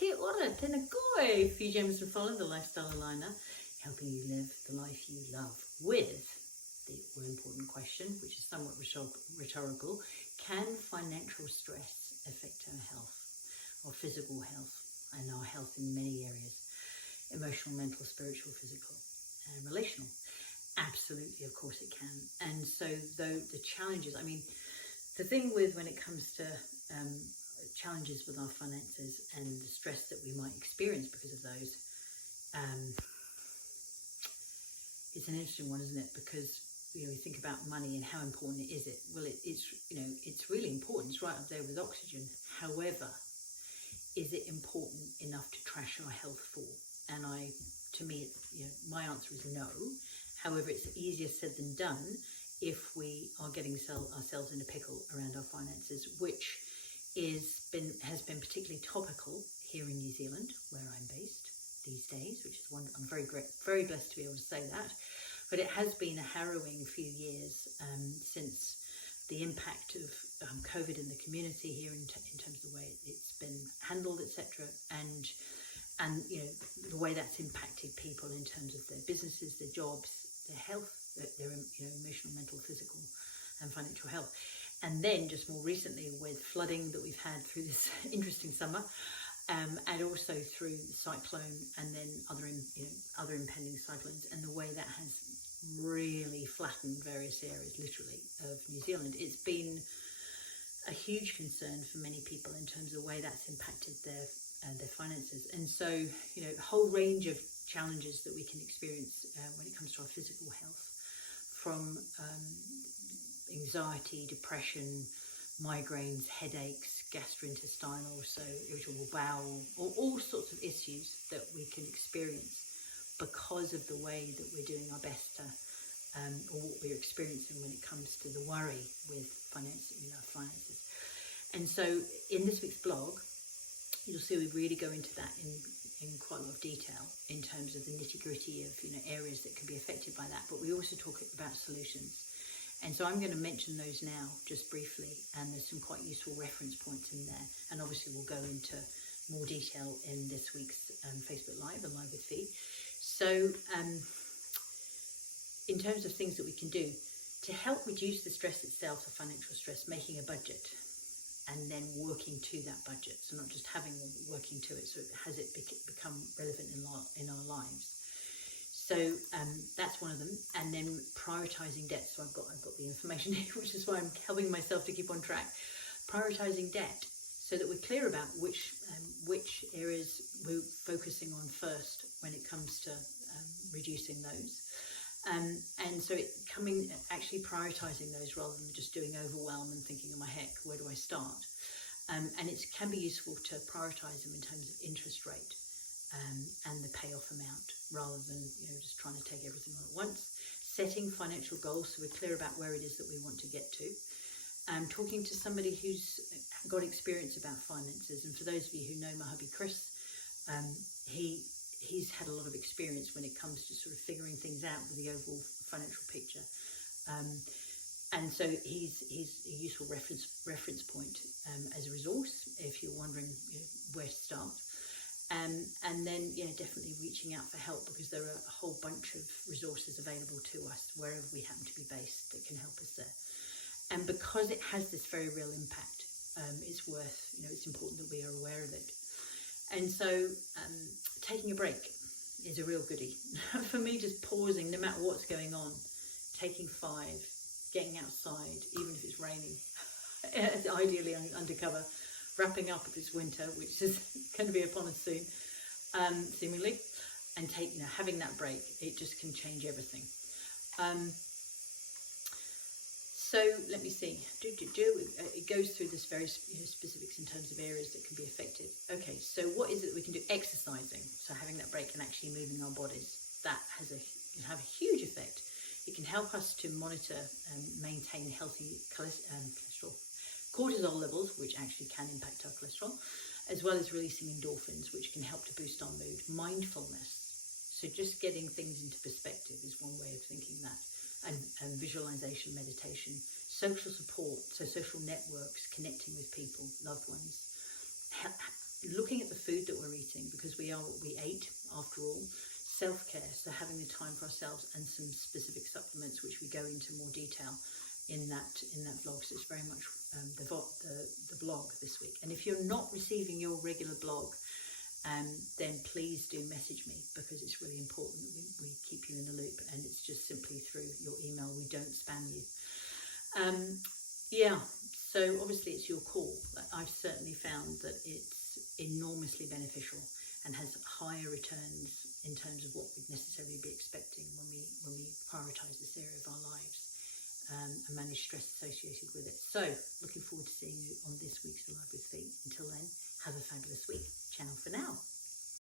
Kia ora, tēnā koe, fi Jamieson-Folland, the lifestyle aligner, helping you live the life you love with the all-important question, which is somewhat rhetorical. Can financial stress affect our health, our physical health, and our health in many areas? Emotional, mental, spiritual, physical, and relational. Absolutely, of course it can. And so though the challenges, I mean, the thing with when it comes to challenges with our finances and the stress that we might experience because of those, it's an interesting one, isn't it? Because you think about money and how important it is. Well, it's really important. It's right up there with oxygen. However, is it important enough to trash our health for? And to me, my answer is no. However, it's easier said than done if we are getting ourselves in a pickle around our finances, which has been particularly topical here in New Zealand, where I'm based these days, which is wonderful. I'm very blessed to be able to say that. But it has been a harrowing few years since the impact of COVID in the community here in terms of the way it's been handled, etc. And the way that's impacted people in terms of their businesses, their jobs, their health, their emotional, mental, physical and financial health. And then just more recently with flooding that we've had through this interesting summer, and also through the cyclone and then other impending cyclones, and the way that has really flattened various areas literally of New Zealand. It's been a huge concern for many people in terms of the way that's impacted their finances. And so a whole range of challenges that we can experience when it comes to our physical health, from anxiety, depression, migraines, headaches, gastrointestinal, so irritable bowel, or all sorts of issues that we can experience because of the way that we're doing our best to, or what we're experiencing when it comes to the worry with finances. And so in this week's blog, you'll see we really go into that in quite a lot of detail in terms of the nitty-gritty of areas that can be affected by that. But we also talk about solutions. And so I'm going to mention those now just briefly, and there's some quite useful reference points in there. And obviously we'll go into more detail in this week's Facebook Live and Live with Fee. So in terms of things that we can do to help reduce the stress itself, the financial stress, making a budget and then working to that budget. So not just having them, working to it. So has it become relevant in our lives? So that's one of them. And then prioritizing debt. So I've got the information here, which is why I'm helping myself to keep on track. Prioritizing debt, so that we're clear about which areas we're focusing on first when it comes to reducing those. And so actually prioritizing those rather than just doing overwhelm and thinking, oh my heck, where do I start? And it can be useful to prioritize them in terms of interest rate and the payoff amount, rather than just trying to take everything all at once. Setting financial goals, so we're clear about where it is that we want to get to. Talking to somebody who's got experience about finances, and for those of you who know my hubby Chris, he's had a lot of experience when it comes to sort of figuring things out with the overall financial picture. And so he's a useful reference point as a resource if you're wondering where to start. And then definitely reaching out for help, because there are a whole bunch of resources available to us wherever we happen to be based that can help us there. And because it has this very real impact, it's worth, it's important that we are aware of it. And so taking a break is a real goodie. For me, just pausing, no matter what's going on, taking 5, getting outside, even if it's raining, ideally undercover, wrapping up if it's winter, which is going to be upon us soon, seemingly, and having that break, it just can change everything. So let me see. It goes through this very specifics in terms of areas that can be affected. Okay, so what is it that we can do? Exercising, so having that break and actually moving our bodies. That can have a huge effect. It can help us to monitor and maintain healthy cholesterol, cortisol levels, which actually can impact our cholesterol, as well as releasing endorphins, which can help to boost our mood. Mindfulness, so just getting things into perspective is one way of thinking that. And visualization, meditation, social support, so social networks, connecting with people, loved ones, looking at the food that we're eating, because we are what we ate after all. Self-care, so having the time for ourselves, and some specific supplements which we go into more detail in that vlog. So it's very much the blog this week. And if you're not receiving your regular blog, then please do message me, because it's really important that we keep you in the loop, and it's just simply through your email. We don't spam you. Yeah, so obviously it's your call. I've certainly found that it's enormously beneficial and has higher returns in terms of what we'd necessarily be expecting when we prioritise this area of our lives, and manage stress associated with it. So looking forward to seeing you on this week's Alive with Feet. Until then, have a fabulous week. Ciao for now.